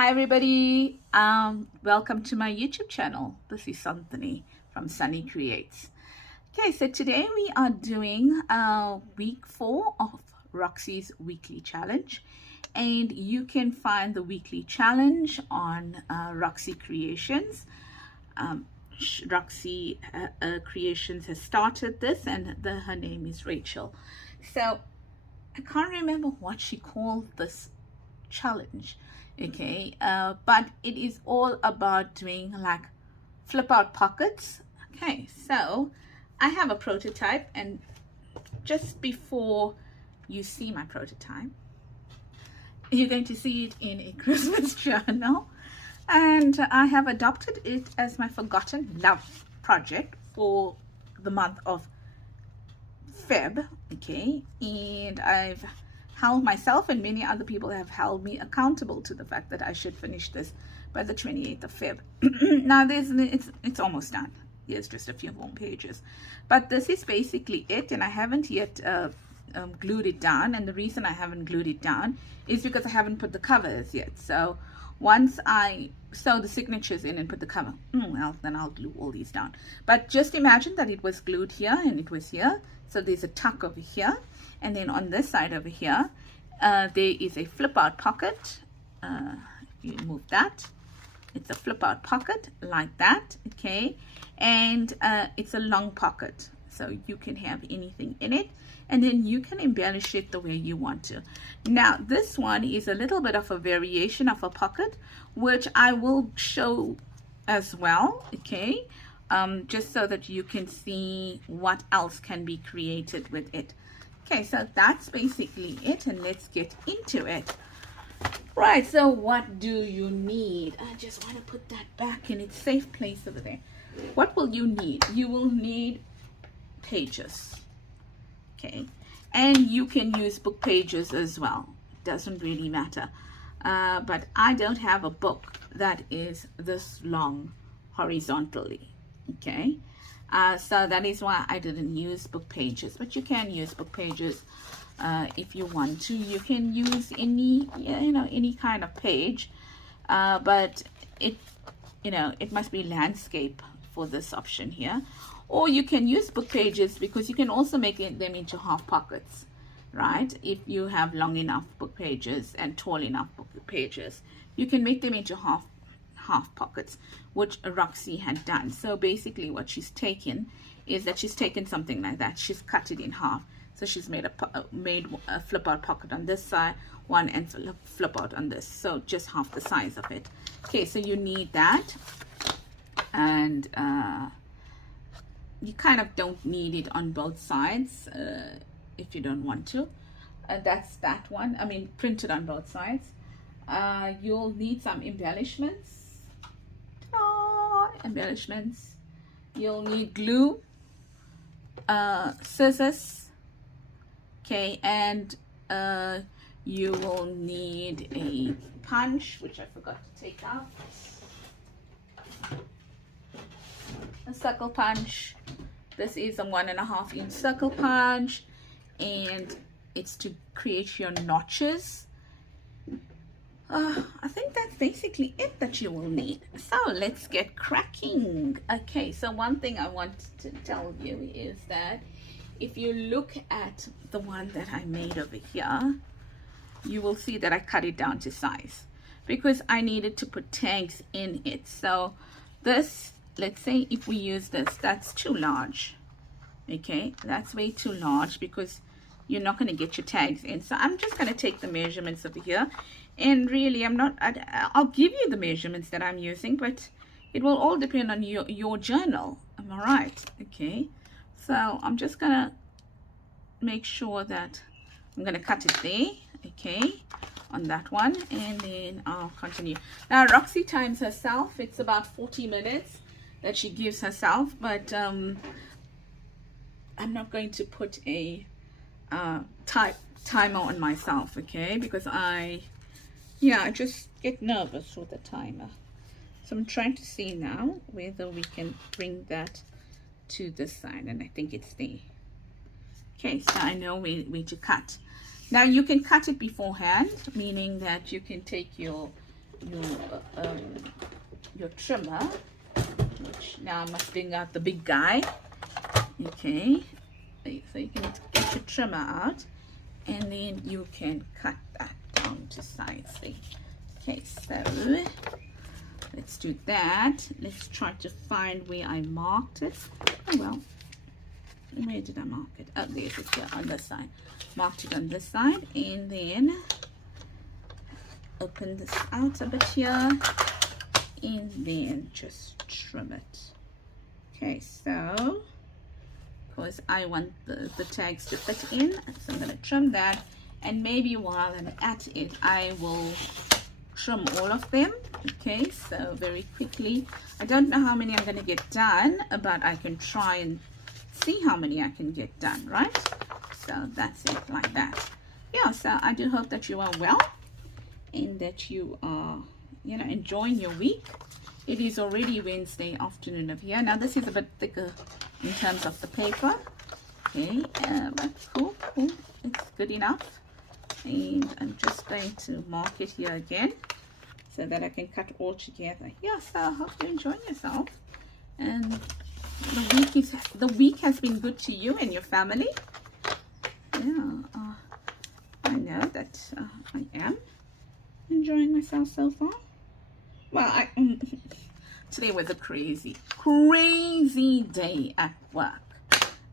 Hi everybody, welcome to my YouTube channel. This is Santhony from Sunny Creates. Okay, so today we are doing week 4 of Roxy's weekly challenge, and you can find the weekly challenge on Roxy Creations. Roxy Creations has started this, and her name is Rachel. So I can't remember what she called this challenge, okay, but it is all about doing like flip out pockets. Okay, so I have a prototype, and just before you see my prototype, you're going to see it in a Christmas journal, and I have adopted it as my forgotten love project for the month of Feb. Okay, and I've held myself and many other people have held me accountable to the fact that I should finish this by the 28th of Feb. Now it's almost done. There's just a few more pages, but this is basically it, and I haven't yet glued it down. And the reason I haven't glued it down is because I haven't put the covers yet. So once I sew the signatures in and put the cover, well, then I'll glue all these down. But just imagine that it was glued here and it was here. So there's a tuck over here, and then on this side over here there is a flip out pocket. You move that, it's a flip out pocket like that, okay, and it's a long pocket, so you can have anything in it, and then you can embellish it the way you want to. Now this one is a little bit of a variation of a pocket, which I will show as well, okay, just so that you can see what else can be created with it. Okay, so that's basically it, and let's get into it. Right, so what do you need? I just want to put that back in its safe place over there. What will you need? You will need pages, okay, and you can use book pages as well. Doesn't really matter, but I don't have a book that is this long horizontally, okay. So that is why I didn't use book pages, but you can use book pages if you want to. You can use any, any kind of page, but it must be landscape for this option here. Or you can use book pages, because you can also make them into half pockets, right? If you have long enough book pages and tall enough book pages, you can make them into half pockets, which Roxy had done. So basically what she's taken is that she's taken something like that, she's cut it in half. So she's made a flip out pocket on this side, one, and flip out on this, so just half the size of it. Okay, so you need that, and you kind of don't need it on both sides if you don't want to. That's that one, I mean printed on both sides. You'll need some embellishments. Embellishments. You'll need glue, scissors, okay, and you will need a punch, which I forgot to take out. A circle punch. This is a 1.5 inch circle punch, and it's to create your notches. I think that's basically it that you will need. So let's get cracking. Okay, so one thing I want to tell you is that if you look at the one that I made over here, you will see that I cut it down to size because I needed to put tags in it. So this, let's say if we use this, that's too large. Okay, that's way too large because you're not going to get your tags in. So I'm just going to take the measurements over here, and really I'll give you the measurements that I'm using, but it will all depend on your journal. Am I right? Okay, so I'm just gonna make sure that I'm gonna cut it there, okay, on that one, and then I'll continue. Now Roxy times herself. It's about 40 minutes that she gives herself, but I'm not going to put a timer on myself, okay, because I just get nervous with the timer. So I'm trying to see now whether we can bring that to this side, and I think it's there. Okay, so I know where to cut. Now you can cut it beforehand, meaning that you can take your your trimmer, which now I must bring out the big guy. Okay, so you can get your trimmer out, and then you can cut that down to size 3. Okay, so let's do that. Let's try to find where I marked it. Oh well, where did I mark it? Oh, there's it here on this side. Marked it on this side, and then open this out a bit here, and then just trim it. Okay, so because I want the tags to fit in, so I'm going to trim that, and maybe while I'm at it I will trim all of them. Okay, so very quickly, I don't know how many I'm going to get done, but I can try and see how many I can get done, right? So that's it, like that. Yeah, so I do hope that you are well and that you are, you know, enjoying your week. It is already Wednesday afternoon of here. Now this is a bit thicker in terms of the paper. Okay, but cool, it's good enough. And I'm just going to mark it here again so that I can cut all together. Yeah, so I hope you're enjoying yourself, and the week has been good to you and your family. Yeah, I know that I am enjoying myself so far. Well, today was a crazy day at work.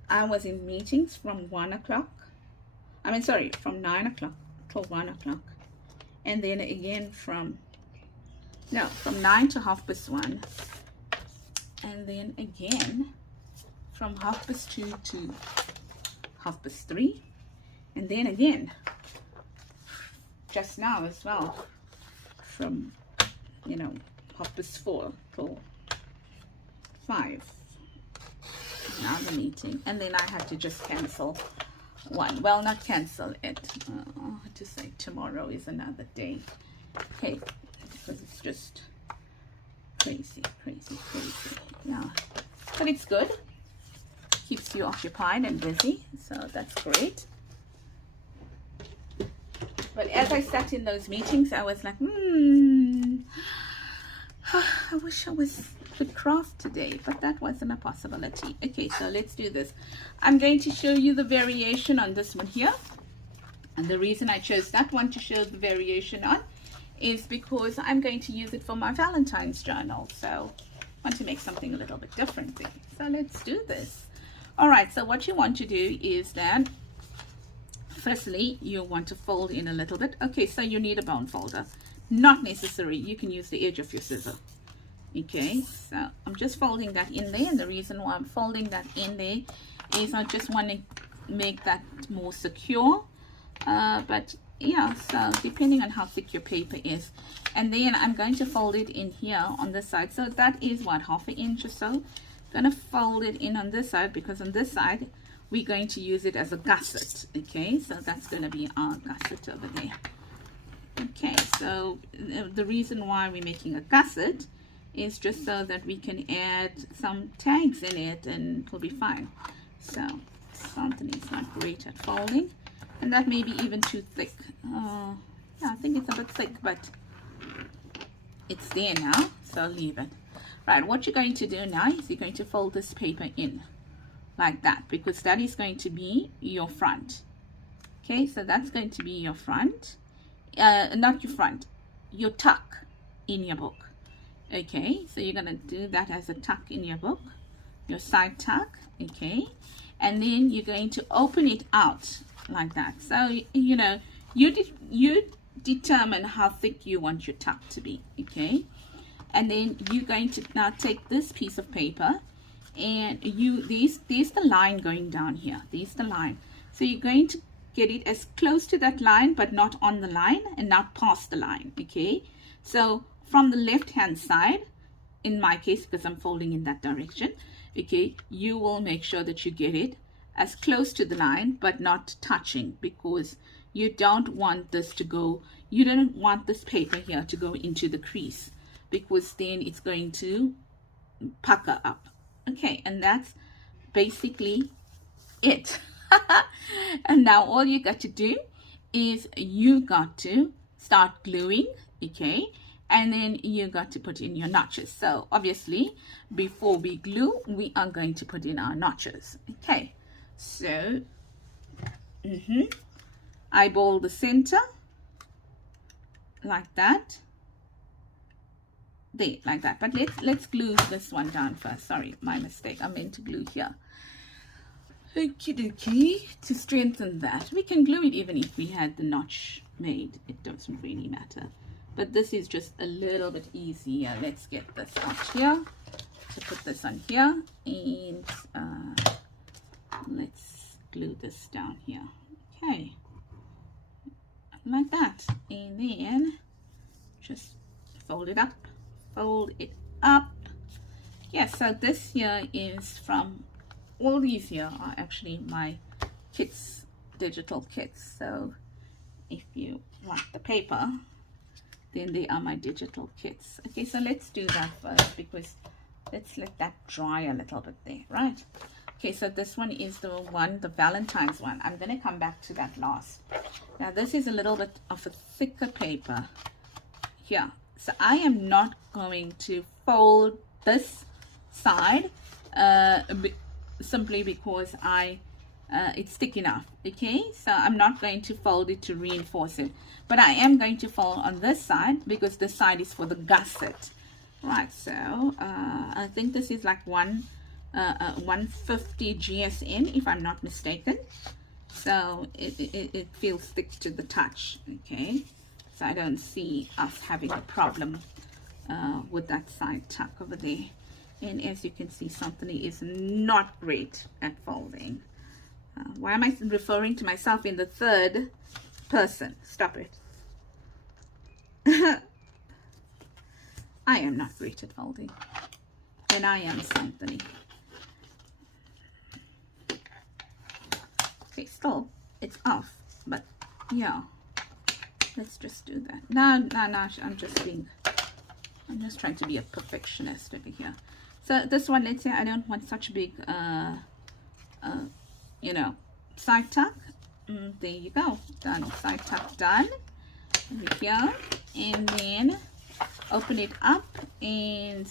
I was in meetings from 1 o'clock. From 9 o'clock till 1 o'clock, and then again from 9 to 1:30, and then again from 2:30 to 3:30, and then again just now as well from 4:30 till 5. Now the meeting, and then I had to just cancel one. Well, not cancel it, to say tomorrow is another day. Okay, because it's just crazy. Yeah, but it's good, keeps you occupied and busy, so that's great. But as I sat in those meetings, I was like, I wish I could craft today, but that wasn't a possibility. Okay, so let's do this. I'm going to show you the variation on this one here, and the reason I chose that one to show the variation on is because I'm going to use it for my Valentine's journal, so I want to make something a little bit different there. So let's do this. All right, so what you want to do is then firstly you want to fold in a little bit. Okay, so you need a bone folder. Not necessary, you can use the edge of your scissor. Okay, so I'm just folding that in there, and the reason why I'm folding that in there is I just want to make that more secure, but yeah, so depending on how thick your paper is. And then I'm going to fold it in here on this side, so that is what, 1/2 inch or so. I'm going to fold it in on this side, because on this side we're going to use it as a gusset. Okay, so that's going to be our gusset over there. Okay, so the reason why we're making a gusset is just so that we can add some tags in it and it'll be fine. So Anthony's not great at folding, and that may be even too thick. Yeah, I think it's a bit thick, but it's there now, so I'll leave it. Right, what you're going to do now is you're going to fold this paper in like that, because that is going to be your front. Okay, so that's going to be your front, not your front, your tuck in your book. Okay, so you're going to do that as a tuck in your book, your side tuck. Okay, and then you're going to open it out like that. So you determine how thick you want your tuck to be. Okay, and then you're going to now take this piece of paper, and there's the line going down here. There's the line, so you're going to get it as close to that line, but not on the line and not past the line. Okay, so from the left hand side, in my case, because I'm folding in that direction, okay, you will make sure that you get it as close to the line but not touching, because you don't want this to go, you don't want this paper here to go into the crease, because then it's going to pucker up. Okay, and that's basically it. And now all you got to do is you got to start gluing. Okay, and then you got to put in your notches. So obviously before we glue, we are going to put in our notches. Okay, so eyeball the center like that, there, like that. But let's glue this one down first. Sorry, my mistake, I meant to glue here. Okie dokie. To strengthen that, we can glue it even if we had the notch made, it doesn't really matter, but this is just a little bit easier. Let's get this out here, to put this on here, and let's glue this down here. Okay, like that, and then just fold it up. Yeah, so this here is from, all these here are actually my kits, digital kits. So if you want the paper, then they are my digital kits. Okay, so let's do that first, because let's let that dry a little bit there, right? Okay, so this one is the one, the Valentine's one. I'm going to come back to that last. Now this is a little bit of a thicker paper here, so I am not going to fold this side simply because it's thick enough. Okay, so I'm not going to fold it to reinforce it, but I am going to fold on this side because this side is for the gusset, right? So I think this is like 150 GSM if I'm not mistaken, so it feels thick to the touch. Okay, so I don't see us having a problem with that side tuck over there. And as you can see, Santini is not great at folding. Why am I referring to myself in the third person? Stop it. I am not great at folding, and I am Santini. Okay, still it's off, but yeah, let's just do that. No, I'm just trying to be a perfectionist over here. So this one, let's say I don't want such big you know, side tuck. There you go, done. Side tuck done over here, and then open it up and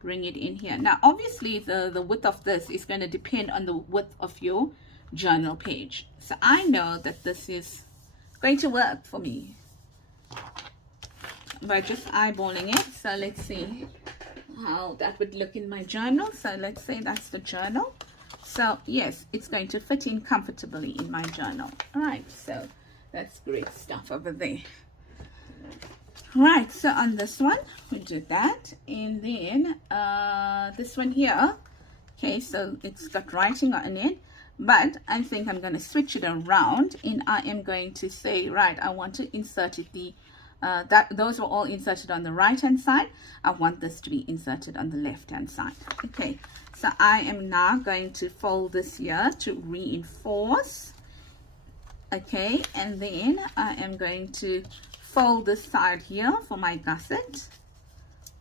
bring it in here. Now obviously the width of this is going to depend on the width of your journal page, so I know that this is going to work for me by just eyeballing it. So let's see how that would look in my journal. So let's say that's the journal. So yes, it's going to fit in comfortably in my journal. All right, so that's great stuff over there. Right, so on this one we do that, and then this one here, okay, so it's got writing on it, but I think I'm going to switch it around, and I am going to say, right, I want to insert it, those were all inserted on the right hand side. I want this to be inserted on the left hand side. Okay, so I am now going to fold this here to reinforce. Okay, and then I am going to fold this side here for my gusset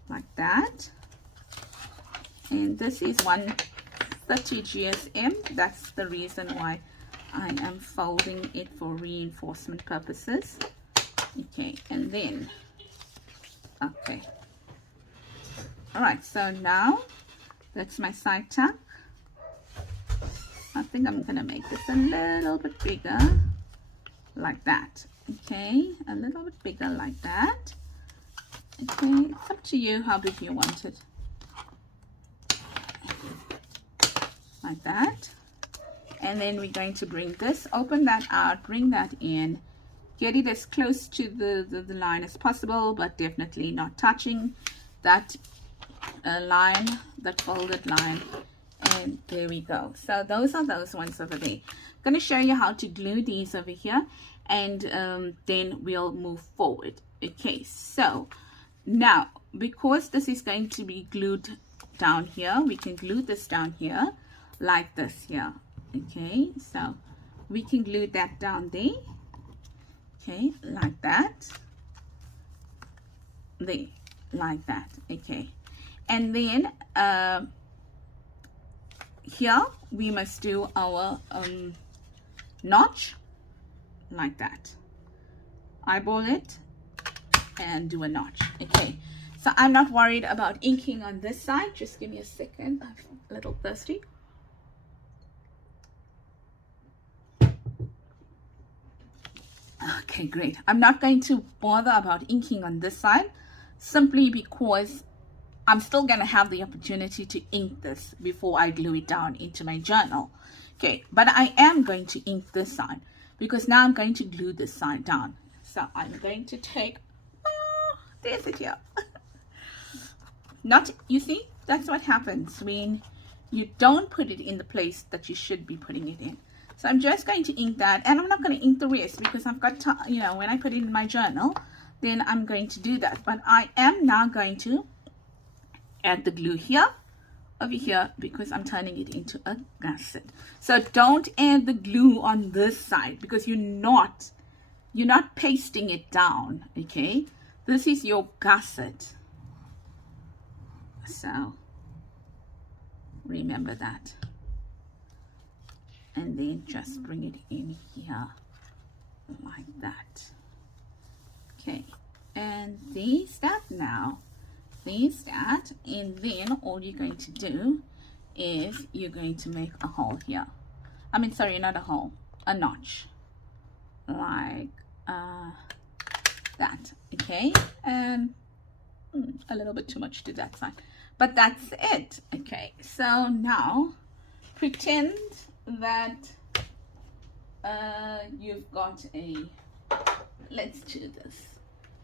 like that, and this is 130 GSM. That's the reason why I am folding it for reinforcement purposes. Okay, and then okay, all right, so now that's my side tuck. I think I'm gonna make this a little bit bigger like that. Okay, a little bit bigger like that. Okay, it's up to you how big you want it, like that. And then we're going to bring this, open that out, bring that in, get it as close to the line as possible, but definitely not touching that line, that folded line. And there we go. So those are those ones over there. I'm going to show you how to glue these over here, and then we'll move forward. Okay, so now because this is going to be glued down here, we can glue this down here like this here. Okay, so we can glue that down there. Okay, like that, there, like that. Okay, and then here we must do our notch like that. Eyeball it and do a notch. Okay, so I'm not worried about inking on this side. Just give me a second, I'm a little thirsty. Okay, great. I'm not going to bother about inking on this side, simply because I'm still going to have the opportunity to ink this before I glue it down into my journal. Okay, but I am going to ink this side because now I'm going to glue this side down. So I'm going to take, there's it here. Not, you see, that's what happens when you don't put it in the place that you should be putting it in. So I'm just going to ink that, and I'm not going to ink the rest because I've got time, you know, when I put it in my journal, then I'm going to do that. But I am now going to add the glue here, over here, because I'm turning it into a gusset. So don't add the glue on this side because you're not pasting it down, okay? This is your gusset. So remember that. And then just bring it in here like that. Okay, and there's that now. There's that, and then all you're going to do is you're going to make a hole here. I mean, sorry, not a hole, a notch, like that. Okay, and a little bit too much to that side, but that's it. Okay, so now pretend that you've got a, let's do this,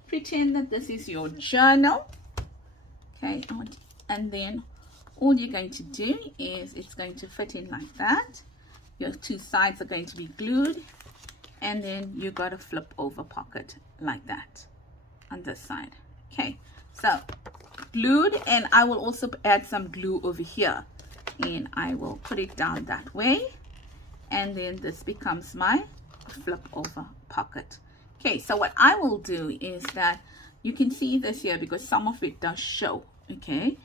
pretend that this is your journal. Okay, and then all you're going to do is it's going to fit in like that. Your two sides are going to be glued, and then you've got a flip over pocket like that on this side. Okay, so glued, and I will also add some glue over here, and I will put it down that way, and then this becomes my flip over pocket. Okay, so what I will do is that you can see this here because some of it does show. Okay,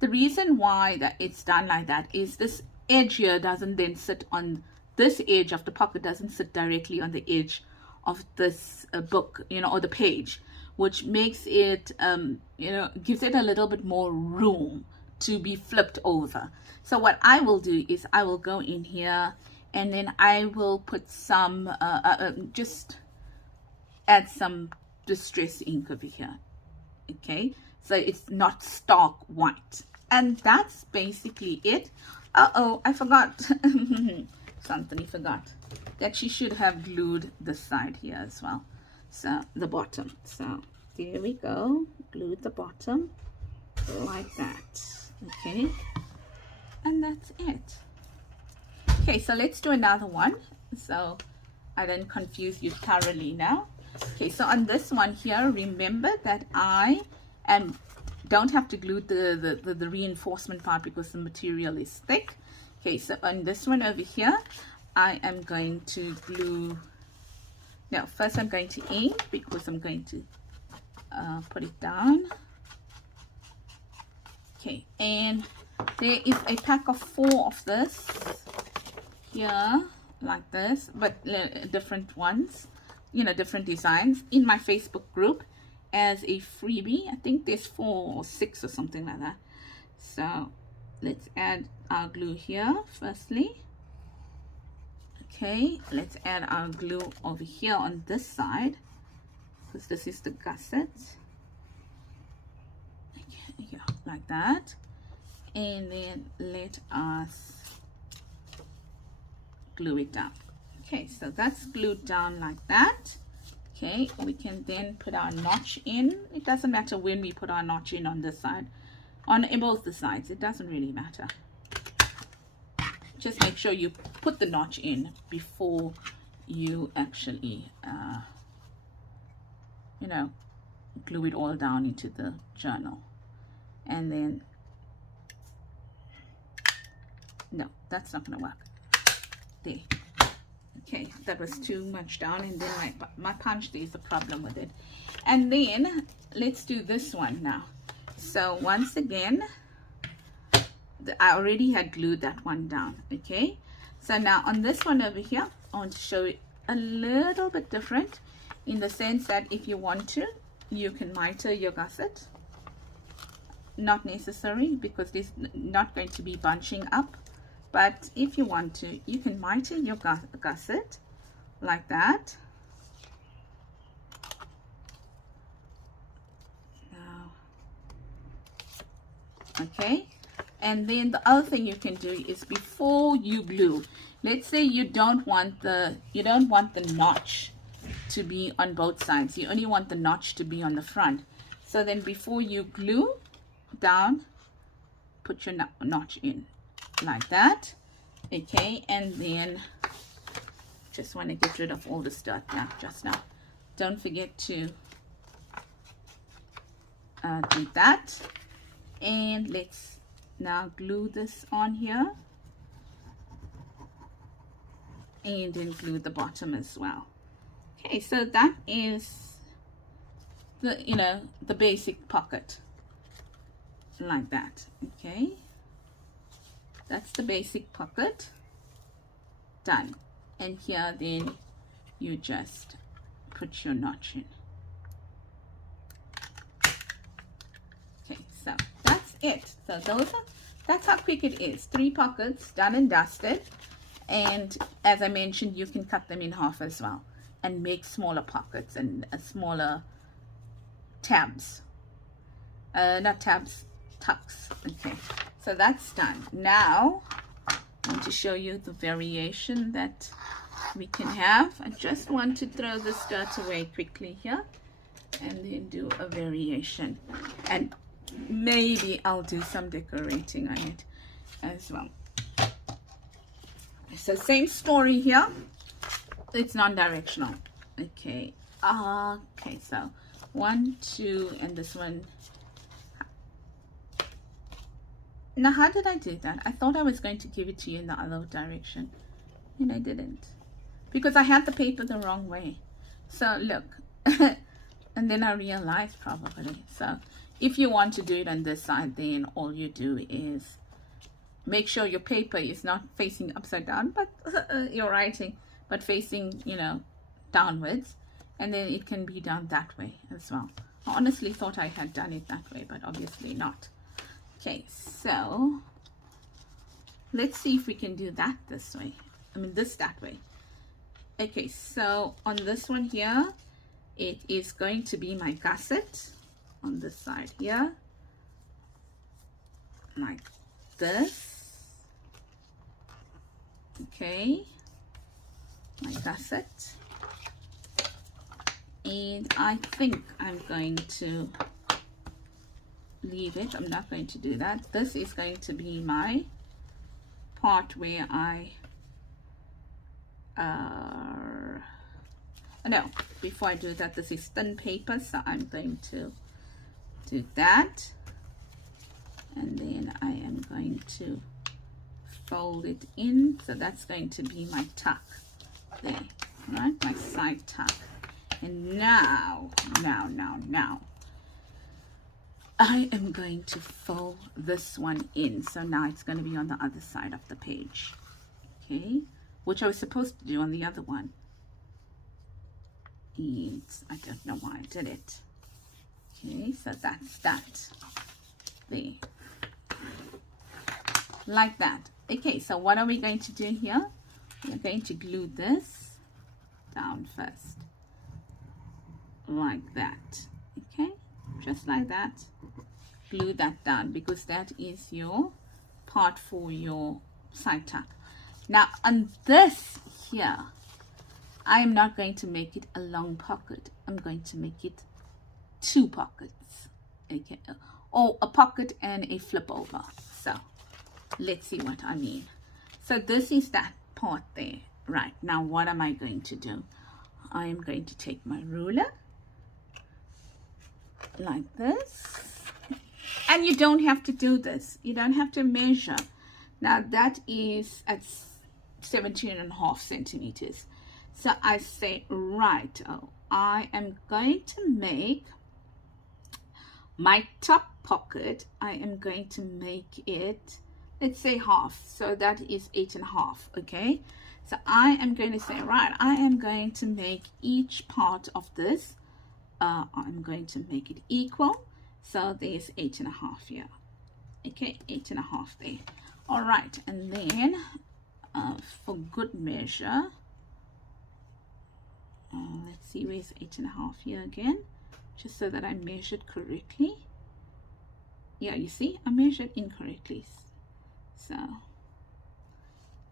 the reason why that it's done like that is this edge here doesn't then sit on this edge of the pocket, doesn't sit directly on the edge of this book, you know, or the page, which makes it you know, gives it a little bit more room to be flipped over. So what I will do is I will go in here, and then I will put some just add some distress ink over here. Okay, so it's not stark white, and that's basically it. I forgot something. I forgot that she should have glued the side here as well, so the bottom. So there we go, glued the bottom like that. Okay, and that's it. Okay, so let's do another one so I don't confuse you thoroughly now. Okay, so on this one here, remember that I don't have to glue the reinforcement part because the material is thick. Okay, so on this one over here, I am going to glue. Now, first I'm going to ink because I'm going to put it down. Okay, and there is a pack of 4 of this here, like this, but different ones, you know, different designs, in my Facebook group as a freebie. I think there's 4 or 6 or something like that. So let's add our glue here firstly. Okay, let's add our glue over here on this side because this is the gusset. Okay, yeah, like that, and then let us glue it down. Okay, so that's glued down like that. Okay, we can then put our notch in. It doesn't matter when we put our notch in on this side, on both the sides, it doesn't really matter. Just make sure you put the notch in before you actually you know, glue it all down into the journal. And then, no, that's not gonna work. There. Okay, that was too much down, and then my punch, there's a problem with it. And then let's do this one now. So once again, I already had glued that one down. Okay, so now on this one over here, I want to show it a little bit different, in the sense that if you want to, you can miter your gusset. Not necessary because there's not going to be bunching up, but if you want to, you can miter your gusset like that. Now, okay, and then the other thing you can do is before you glue, let's say you don't want the notch to be on both sides, you only want the notch to be on the front. So then before you glue down, put your notch in like that. Okay, and then just want to get rid of all the dirt now, just now. Don't forget to do that. And let's now glue this on here, and then glue the bottom as well. Okay, so that is the the basic pocket like that. Okay, that's the basic pocket done. And here then you just put your notch in. Okay, so that's it. So that's how quick it is. 3 pockets done and dusted. And as I mentioned, you can cut them in half as well and make smaller pockets and smaller tabs. Not tabs, tucks. Okay, so that's done. Now I want to show you the variation that we can have. I just want to throw this dirt away quickly here and then do a variation, and maybe I'll do some decorating on it as well. So same story here, it's non-directional. Okay, okay, so 1, 2, and this one. Now, how did I do that? I thought I was going to give it to you in the other direction, and I didn't, because I had the paper the wrong way. So look, and then I realized probably. So if you want to do it on this side, then all you do is make sure your paper is not facing upside down, but you're writing, but facing, downwards, and then it can be done that way as well. I honestly thought I had done it that way, but obviously not. Okay, so let's see if we can do that this way. I mean, this that way. Okay, so on this one here, it is going to be my gusset on this side here, like this. Okay, my gusset. And I think I'm going to leave it. I'm not going to do that. This is going to be my part where I no, before I do that, this is thin paper, so I'm going to do that, and then I am going to fold it in. So that's going to be my tuck there, right? My side tuck. And now I am going to fold this one in. So now it's going to be on the other side of the page. Okay, which I was supposed to do on the other one. And I don't know why I did it. Okay, so that's that. There. Like that. Okay, so what are we going to do here? We're going to glue this down first. Like that. Okay, just like that. Glue that down because that is your part for your side tuck. Now on this here, I am not going to make it a long pocket. I'm going to make it 2 pockets. Okay, or a pocket and a flip over. So let's see what I mean. So this is that part there. Right, now what am I going to do? I am going to take my ruler like this. And you don't have to do this. You don't have to measure. Now that is at 17.5 centimeters. So I say, right, I am going to make my top pocket. I am going to make it, let's say half. So that is 8.5. Okay. So I am going to say, right, I am going to make each part of this I'm going to make it equal. So there's 8.5 here. Okay, 8.5 there. All right, and then for good measure, let's see, where's 8.5 here again, just so that I measured correctly. Yeah, you see, I measured incorrectly. So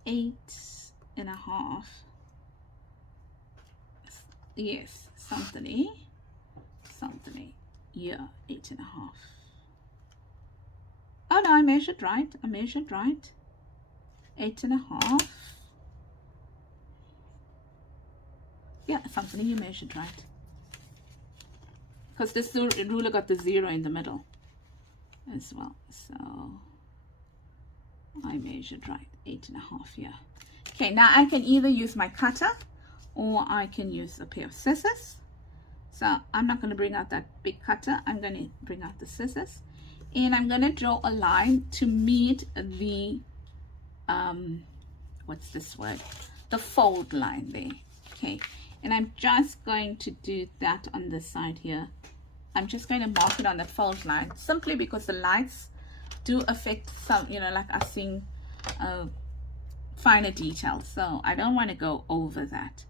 8.5. Yes, something. Yeah, 8.5. Oh no, I measured right. 8.5. Yeah, something, you measured right. Because this ruler got the 0 in the middle as well. So I measured right. 8.5 here. Okay, now I can either use my cutter or I can use a pair of scissors. So I'm not going to bring out that big cutter. I'm going to bring out the scissors. And I'm going to draw a line to meet the, what's this word? The fold line there. Okay. And I'm just going to do that on this side here. I'm just going to mark it on the fold line simply because the lights do affect some, you know, like us seeing finer details. So I don't want to go over that.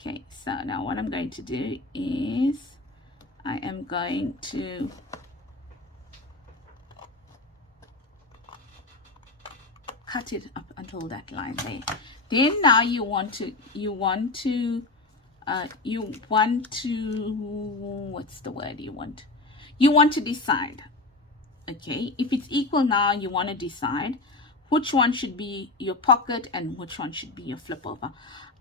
Okay, so now what I'm going to do is I am going to cut it up until that line there. Then now you want to what's the word you want? You want to decide. Okay, if it's equal now, you want to decide which one should be your pocket and which one should be your flip over.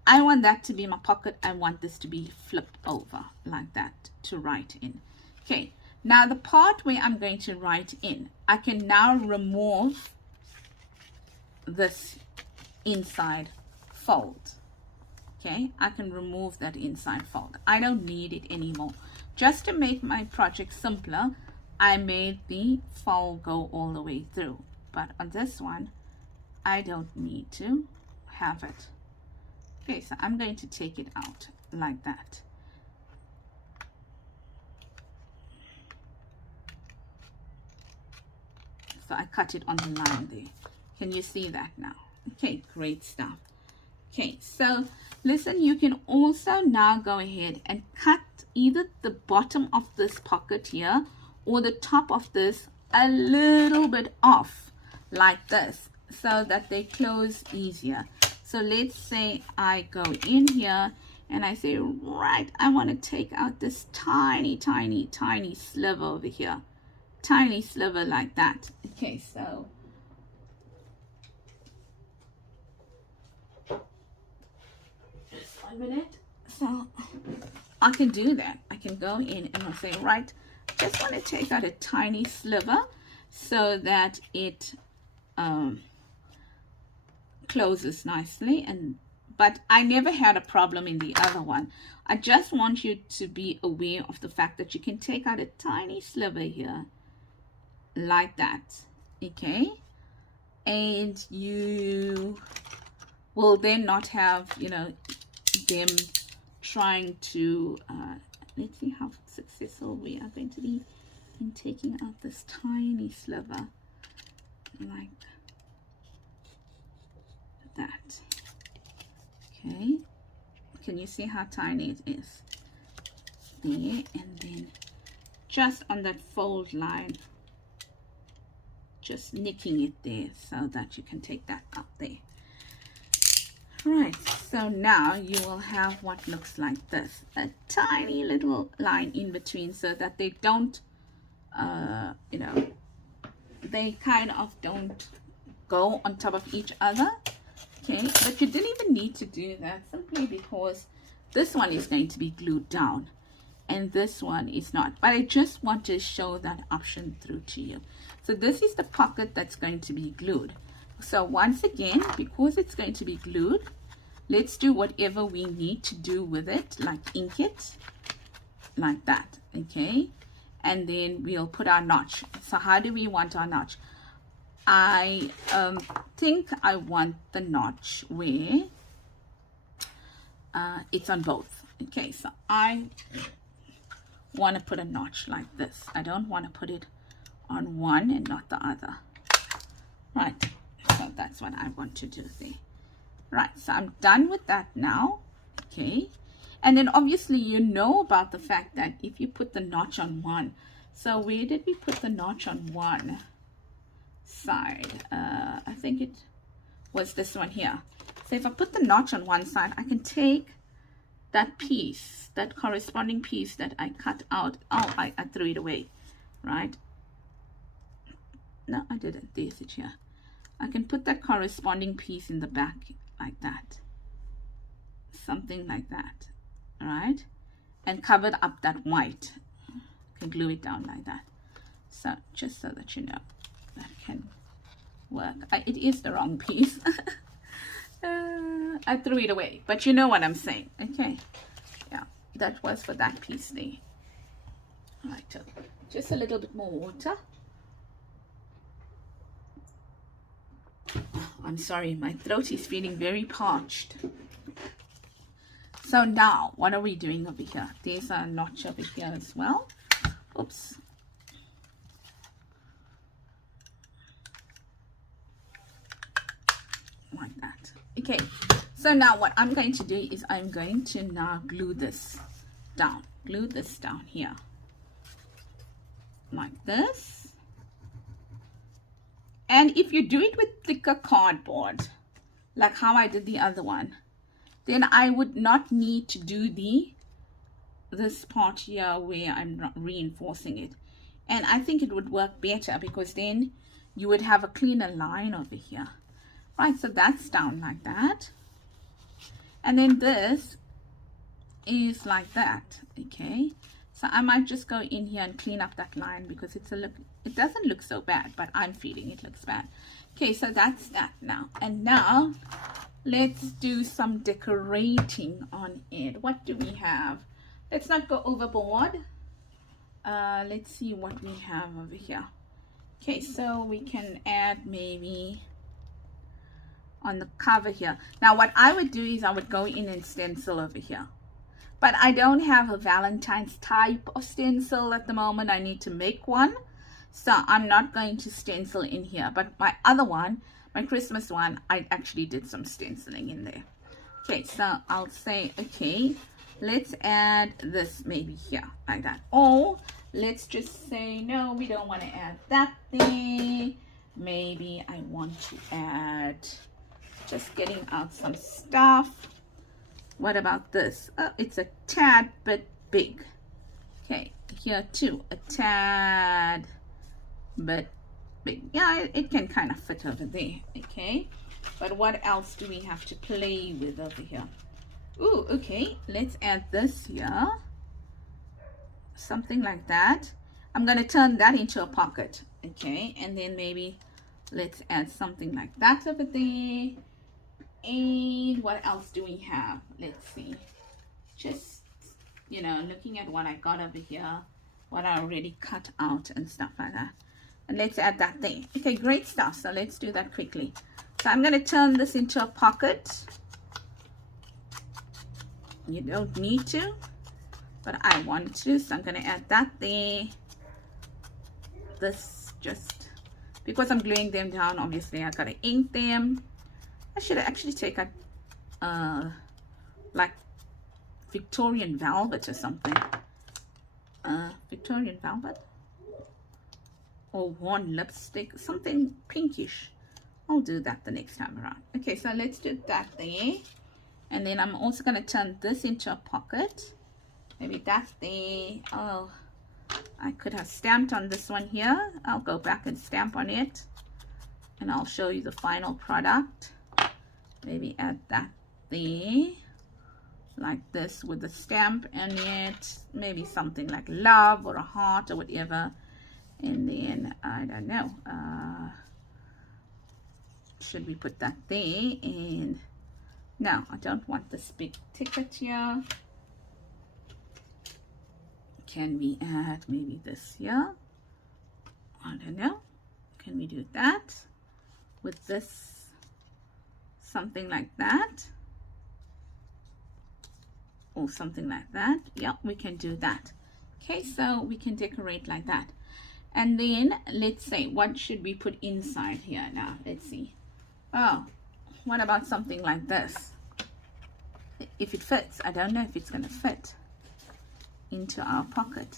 I want that to be my pocket. I want this to be flipped over like that to write in. Okay, now the part where I'm going to write in, I can now remove this inside fold. Okay, I can remove that inside fold. I don't need it anymore. Just to make my project simpler, I made the fold go all the way through. But on this one, I don't need to have it. Okay, so I'm going to take it out like that. So I cut it on the line there. Can you see that now? Okay, great stuff. Okay, so listen, you can also now go ahead and cut either the bottom of this pocket here or the top of this a little bit off like this so that they close easier. So let's say I go in here and I say, right, I want to take out this tiny sliver over here. Tiny sliver like that. Okay, so just 1 minute. So I can do that. I can go in and I'll say, right, just want to take out a tiny sliver so that it closes nicely. But I never had a problem in the other one. I just want you to be aware of the fact that you can take out a tiny sliver here like that. Okay, and you will then not have, you know, them trying to let's see how successful we are going to be in taking out this tiny sliver like that. Okay, can you see how tiny it is there? And then just on that fold line, just nicking it there so that you can take that up there. Right, so now you will have what looks like this, a tiny little line in between so that they don't you know, they kind of don't go on top of each other. Okay, but you didn't even need to do that simply because this one is going to be glued down and this one is not. But I just want to show that option through to you. So this is the pocket that's going to be glued. So once again, because it's going to be glued, let's do whatever we need to do with it, like ink it like that. Okay, and then we'll put our notch. So how do we want our notch? I think I want the notch where it's on both. Okay, so I want to put a notch like this. I don't want to put it on one and not the other. Right, so that's what I want to do there. Right, so I'm done with that now. Okay, and then obviously you know about the fact that if you put the notch on one, so where did we put the notch on one side? I think it was this one here. So if I put the notch on one side, I can take that piece, that corresponding piece that I cut out. Oh, I threw it away, right? No, I didn't. There's it here. I can put that corresponding piece in the back like that. Something like that, right? And cover up that white. I can glue it down like that. So just so that you know, that can work. It is the wrong piece. I threw it away, but you know what I'm saying. Okay, yeah, that was for that piece there. All right, so just a little bit more water. I'm sorry, my throat is feeling very parched. So now, what are we doing over here? There's a notch over here as well. Oops. Like that. Okay, so now what I'm going to do is I'm going to now glue this down. Glue this down here. Like this. And if you do it with thicker cardboard, like how I did the other one, then I would not need to do this part here where I'm not reinforcing it. And I think it would work better because then you would have a cleaner line over here. Right, so that's down like that. And then this is like that, okay? So I might just go in here and clean up that line because it doesn't look so bad, but I'm feeling it looks bad. Okay, so that's that now. And now let's do some decorating on it. What do we have? Let's not go overboard. Let's see what we have over here. Okay, so we can add maybe on the cover here. Now what I would do is I would go in and stencil over here. But I don't have a Valentine's type of stencil at the moment. I need to make one. So I'm not going to stencil in here. But my other one, my Christmas one, I actually did some stenciling in there. Okay, so I'll say, okay, let's add this maybe here, like that. Or let's just say, no, we don't want to add that thing. Maybe I want to add, just getting out some stuff. What about this? Oh, it's a tad bit big. Okay, here too, a tad bit big. Yeah, it can kind of fit over there. Okay, but what else do we have to play with over here? Ooh, okay, let's add this here. Something like that. I'm going to turn that into a pocket. Okay, and then maybe let's add something like that over there. And what else do we have? Let's see. Just, you know, looking at what I got over here, what I already cut out and stuff like that. And let's add that thing. Okay, great stuff. So let's do that quickly. So I'm going to turn this into a pocket. You don't need to, but I want to. So I'm going to add that there. This just, because I'm gluing them down, obviously I got to ink them. I should actually take a like Victorian velvet or something. Victorian velvet or worn lipstick, something pinkish. I'll do that the next time around. Okay, so let's do that there. And then I'm also going to turn this into a pocket. Maybe that's there. Oh, I could have stamped on this one here. I'll go back and stamp on it. And I'll show you the final product. Maybe add that there, like this with the stamp in it. Maybe something like love or a heart or whatever. And then, I don't know, should we put that there? And no, I don't want this big ticket here. Can we add maybe this here? I don't know. Can we do that with this? Something like that, or something like that. Yeah, we can do that. Okay, so we can decorate like that. And then let's say, what should we put inside here now? Let's see. Oh, what about something like this? If it fits, I don't know if it's going to fit into our pocket.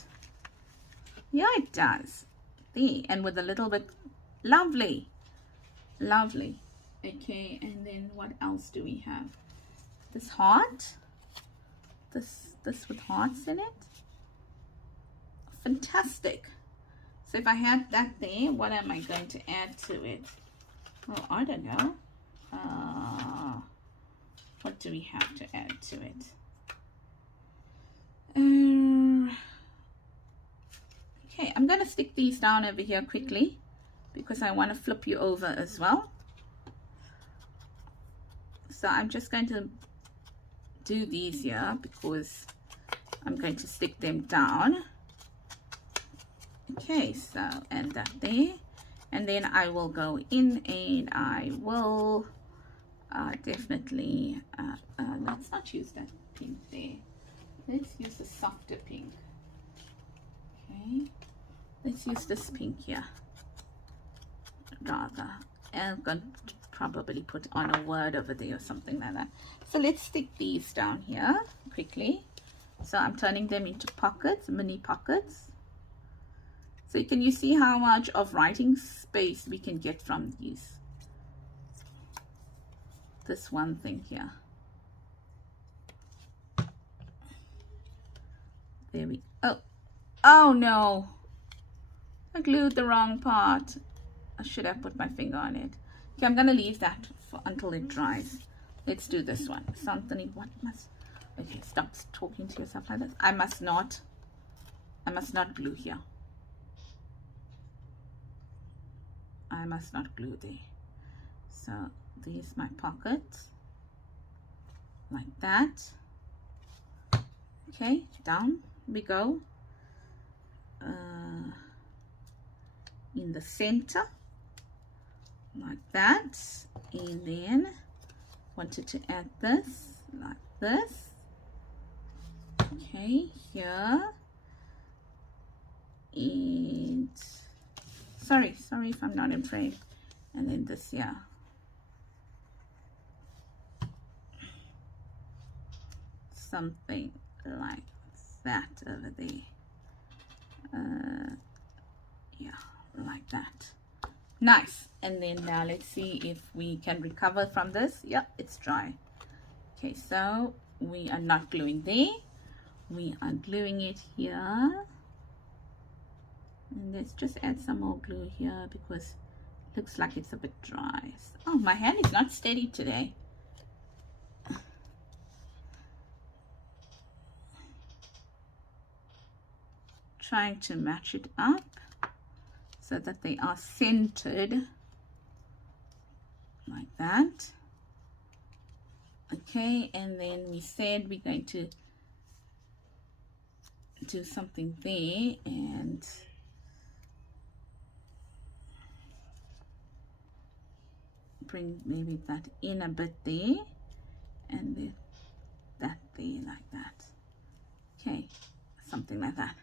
Yeah, it does. There, and with a little bit, lovely, lovely. Okay, and then what else do we have? This heart, this with hearts in it. Fantastic. So if I had that there, what am I going to add to it? Oh, I don't know. What do we have to add to it? Okay, I'm going to stick these down over here quickly because I want to flip you over as well. So I'm just going to do these here because I'm going to stick them down. Okay, so and that there, and then I will go in and I will definitely let's not use that pink there. Let's use a softer pink. Okay, let's use this pink here rather, and I'm going to probably put on a word over there or something like that. So let's stick these down here quickly. So I'm turning them into pockets, mini pockets. So can you see how much of writing space we can get from these? This one thing here. There we oh no, I glued the wrong part. I should have put my finger on it. Okay, I'm gonna leave that until it dries. Let's do this one. Something what must, okay, stop talking to yourself like this. I must not glue here. I must not glue there. So there's my pocket like that. Okay, down we go. In the center like that, and then wanted to add this like this. Okay, here, and sorry if I'm not in frame, and then this here. Something like that over there. Yeah, like that. Nice. And then now let's see if we can recover from this. Yep, it's dry. Okay, so we are not gluing there. We are gluing it here. And let's just add some more glue here because it looks like it's a bit dry. Oh, my hand is not steady today. Trying to match it up so that they are centered like that. Okay, and then we said we're going to do something there and bring maybe that in a bit there, and then that there like that. Okay, something like that.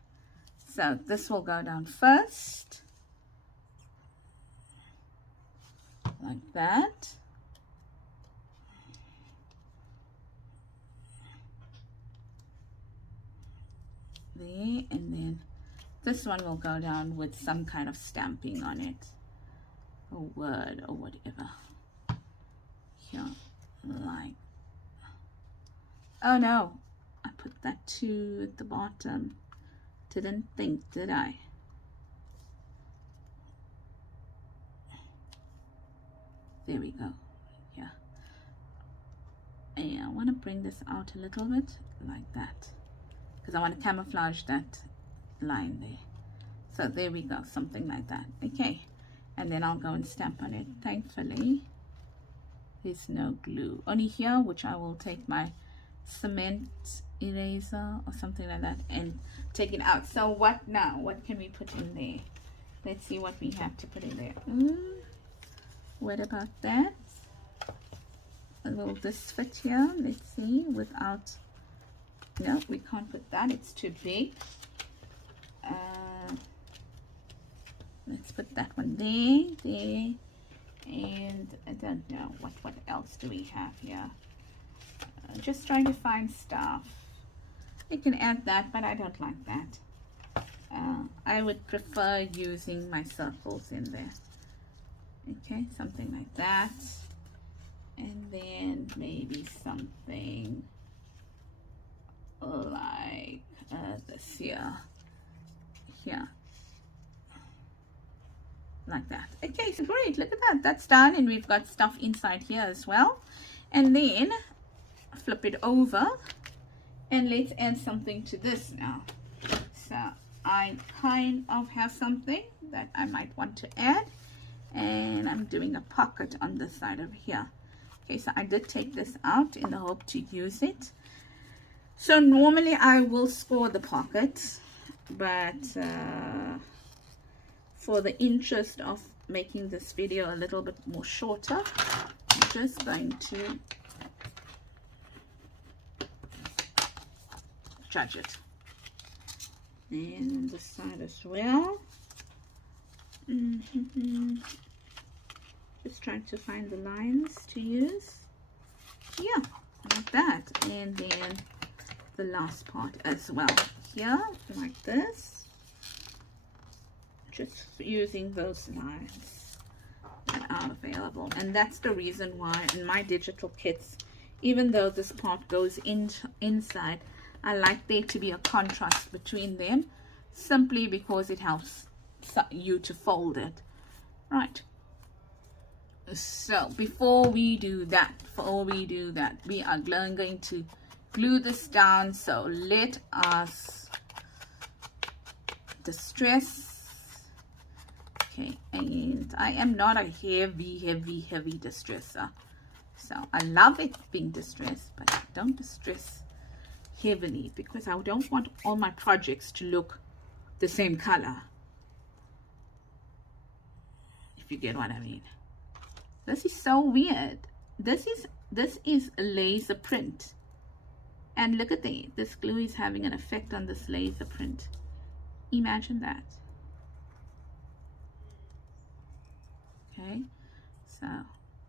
So this will go down first like that. There, and then this one will go down with some kind of stamping on it, a word or whatever. Here, like, oh no, I put that 2 at the bottom. Didn't think, did I? There we go. Yeah. And I want to bring this out a little bit like that because I want to camouflage that line there. So there we go, something like that. Okay, and then I'll go and stamp on it. Thankfully there's no glue only here, which I will take my cement eraser or something like that and take it out. So what now? What can we put in there? Let's see what we have to put in there. What about that? Will this fit here? Let's see. Without, no, we can't put that, it's too big. let's put that one there, and I don't know what else do we have here. Just trying to find stuff. You can add that, but I don't like that. I would prefer using my circles in there. Okay, something like that. And then maybe something like this here, like that. Okay, so great, look at that, that's done, and we've got stuff inside here as well. And then flip it over, and let's add something to this now. So I kind of have something that I might want to add, and I'm doing a pocket on this side over here. Okay, so I did take this out in the hope to use it. So normally I will score the pocket, but for the interest of making this video a little bit more shorter, I'm just going to judge it. And on this side as well. Just trying to find the lines to use. Yeah, like that. And then the last part as well. Here, like this. Just using those lines that are available. And that's the reason why in my digital kits, even though this part goes inside, I like there to be a contrast between them, simply because it helps you to fold it. Right. So before we do that, we are going to glue this down. So let us distress. Okay, and I am not a heavy distresser. So I love it being distressed, but I don't distress heavily because I don't want all my projects to look the same color. If you get what I mean. This is so weird. This is a laser print. And look at that. This glue is having an effect on this laser print. Imagine that. Okay. So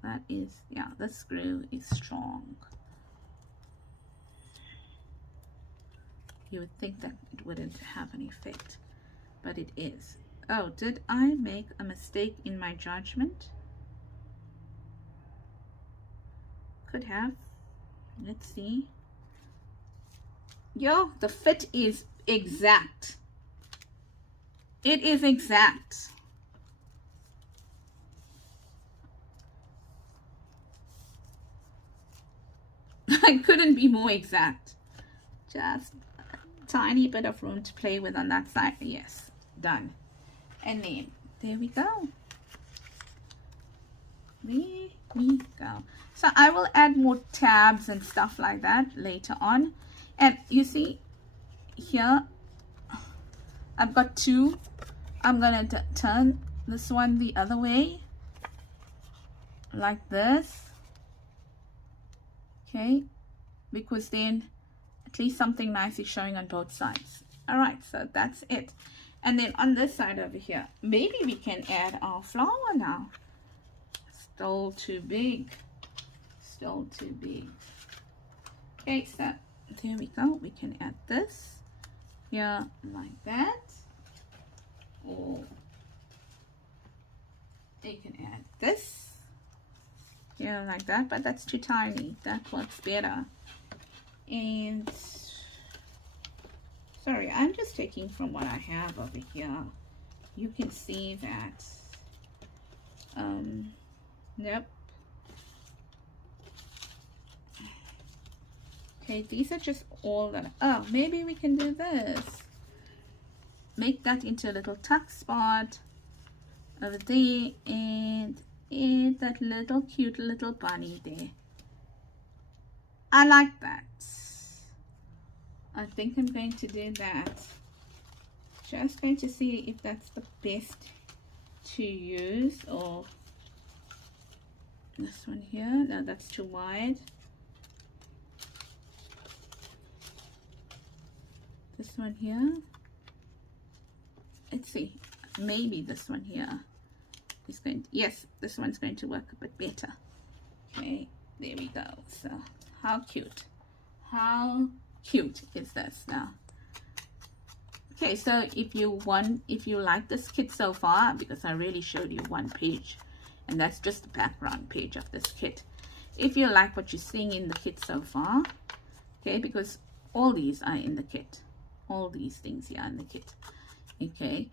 that is, yeah, the screw is strong. You would think that it wouldn't have an effect, but it is. Oh, did I make a mistake in my judgment? Could have. Let's see. Yo, the fit is exact. It is exact. I couldn't be more exact. Just a tiny bit of room to play with on that side. Yes, done. And then there we go. There we go. So I will add more tabs and stuff like that later on. And you see here, I've got two. I'm going to turn this one the other way, like this. Okay, because then at least something nice is showing on both sides. All right, so that's it. And then on this side over here, maybe we can add our flower now. Still too big. Still too big. Okay, so there we go. We can add this here like that. Or you can add this here like that, but that's too tiny. That works better. And sorry, I'm just taking from what I have over here. You can see that. Yep. Okay, these are just all that. Oh, maybe we can do this. Make that into a little tuck spot over there, and add that little cute little bunny there. I like that. I think I'm going to do that. Just going to see if that's the best to use, or this one here. No, that's too wide. This one here. Let's see. maybe this one here is going to, yes, this one's going to work a bit better. Okay, there we go. So how cute is this now? Okay, so if you like this kit so far, because I really showed you one page, and that's just the background page of this kit. If you like what you're seeing in the kit so far, okay, because all these are in the kit, all these things here are in the kit. Okay,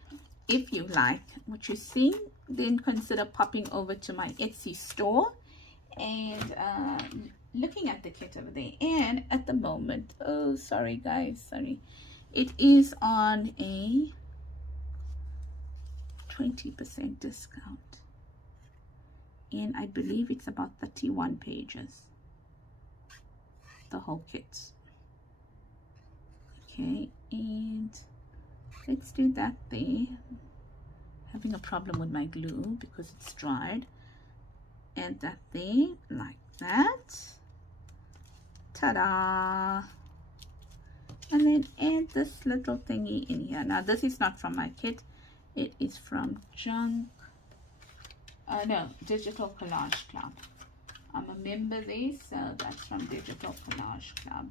if you like what you're seeing, then consider popping over to my Etsy store and looking at the kit over there. And at the moment, oh sorry guys, sorry, it is on a 20% discount, and I believe it's about 31 pages, the whole kit. Okay, and let's do that there. Having a problem with my glue because it's dried. And that there, like that. Ta-da! And then add this little thingy in here. Now this is not from my kit. It is from Digital Collage Club. I'm a member there, so that's from Digital Collage Club.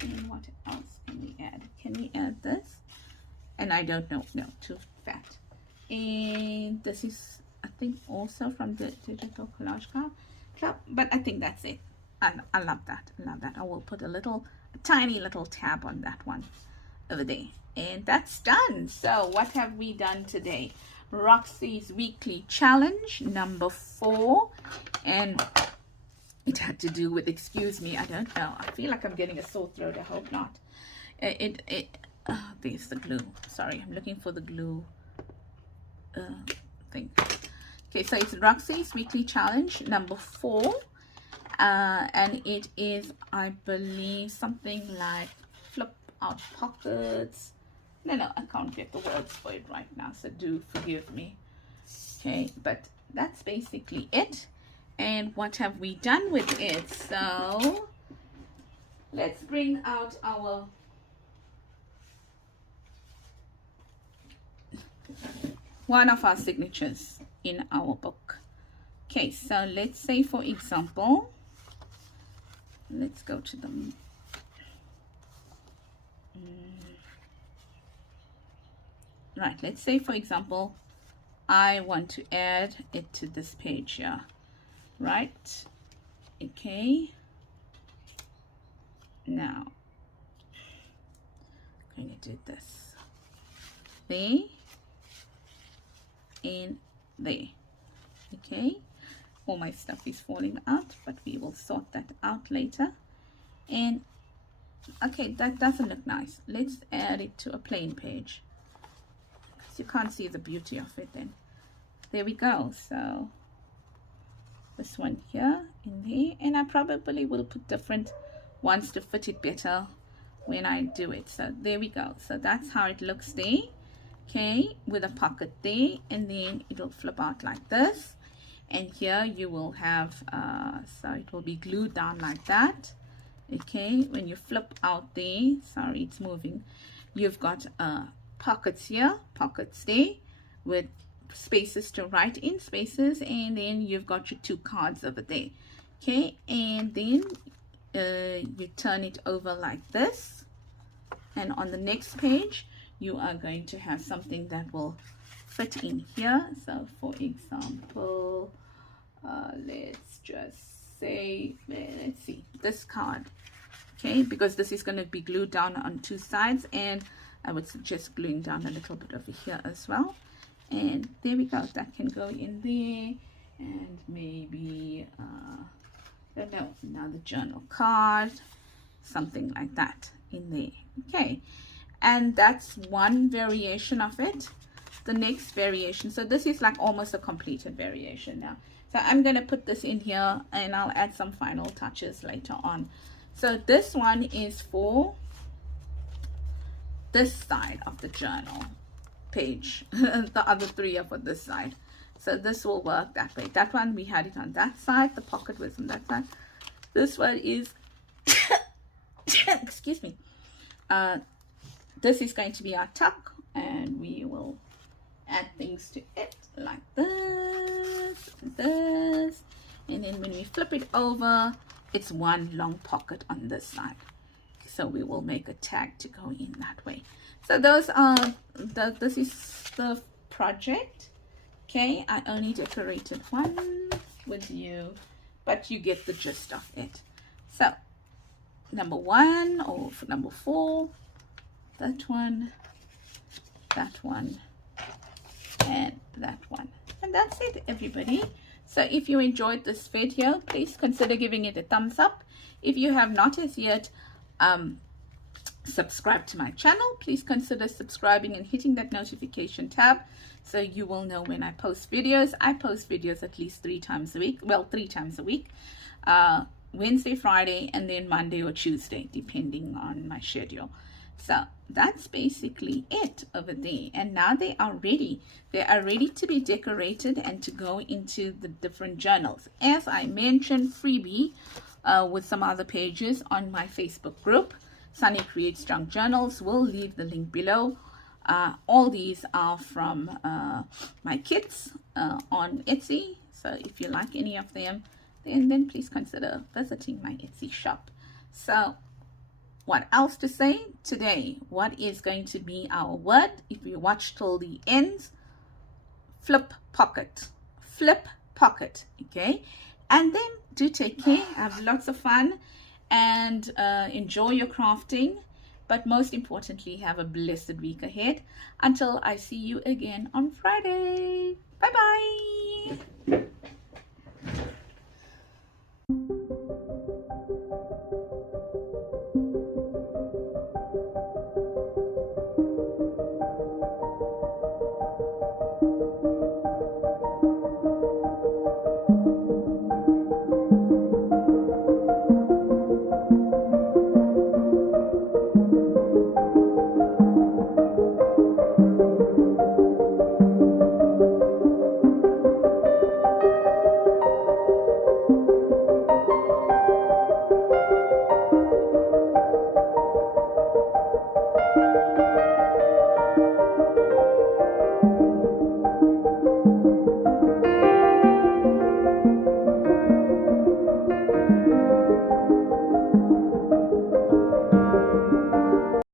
And what else can we add? Can we add this? And I don't know, no, too fat. And this is, I think, also from the Digital Collage Club, but I think that's it. I love that. I love that. I will put a tiny little tab on that one over there. And that's done. So what have we done today? Roxy's weekly challenge number 4, and it had to do with, excuse me, I don't know, I feel like I'm getting a sore throat. I hope not. There's the glue. Sorry, I'm looking for the glue thing. Okay, so it's Roxy's weekly challenge number 4, and it is, I believe, something like flip out pockets. No, I can't get the words for it right now, so do forgive me. Okay, but that's basically it. And what have we done with it? So let's bring out our one of our signatures in our book. Okay, so let's say, for example, let's go to them. Right, let's say, for example, I want to add it to this page here, right? Okay, now I'm going to do this there and there. Okay, all my stuff is falling out, but we will sort that out later. And okay, that doesn't look nice. Let's add it to a plain page. You can't see the beauty of it then. There we go. So this one here in there, and I probably will put different ones to fit it better when I do it. So there we go. So that's how it looks there. Okay, with a pocket there, and then it'll flip out like this, and here you will have so it will be glued down like that. Okay, when you flip out there, sorry, it's moving, you've got pockets here, pockets there, with spaces to write in, spaces, and then you've got your 2 cards over there. Okay, and then you turn it over like this, and on the next page you are going to have something that will fit in here. So for example, let's just say, let's see, this card. Okay, because this is going to be glued down on 2 sides, and I would suggest gluing down a little bit over here as well. And there we go, that can go in there. And maybe I don't know, another journal card, something like that in there. Okay, and that's one variation of it. The next variation, so this is like almost a completed variation now. So I'm going to put this in here, and I'll add some final touches later on. So this one is for this side of the journal page. The other 3 are for this side. So this will work that way. That one, we had it on that side. The pocket was on that side. This one is excuse me, this is going to be our tuck, and we will add things to it like this, this, and then when we flip it over, it's one long pocket on this side. So we will make a tag to go in that way. So those are this is the project. Okay, I only decorated one with you, but you get the gist of it. So number 1 or for number 4, that one, and that one, and that's it, everybody. So if you enjoyed this video, please consider giving it a thumbs up. If you have not as yet subscribe to my channel, please consider subscribing and hitting that notification tab so you will know when I post videos. I post videos at least 3 times a week, well, 3 times a week, Wednesday, Friday, and then Monday or Tuesday, depending on my schedule. So that's basically it over there, and now they are ready to be decorated and to go into the different journals. As I mentioned, freebie with some other pages on my Facebook group, Sunny Creates Junk Journals. We'll leave the link below. All these are from my kits on Etsy, so if you like any of them, then please consider visiting my Etsy shop. So what else to say today? What is going to be our word? If you watch till the end, flip pocket, okay? And then do take care, have lots of fun, and enjoy your crafting, but most importantly, have a blessed week ahead. Until I see you again on Friday. Bye bye.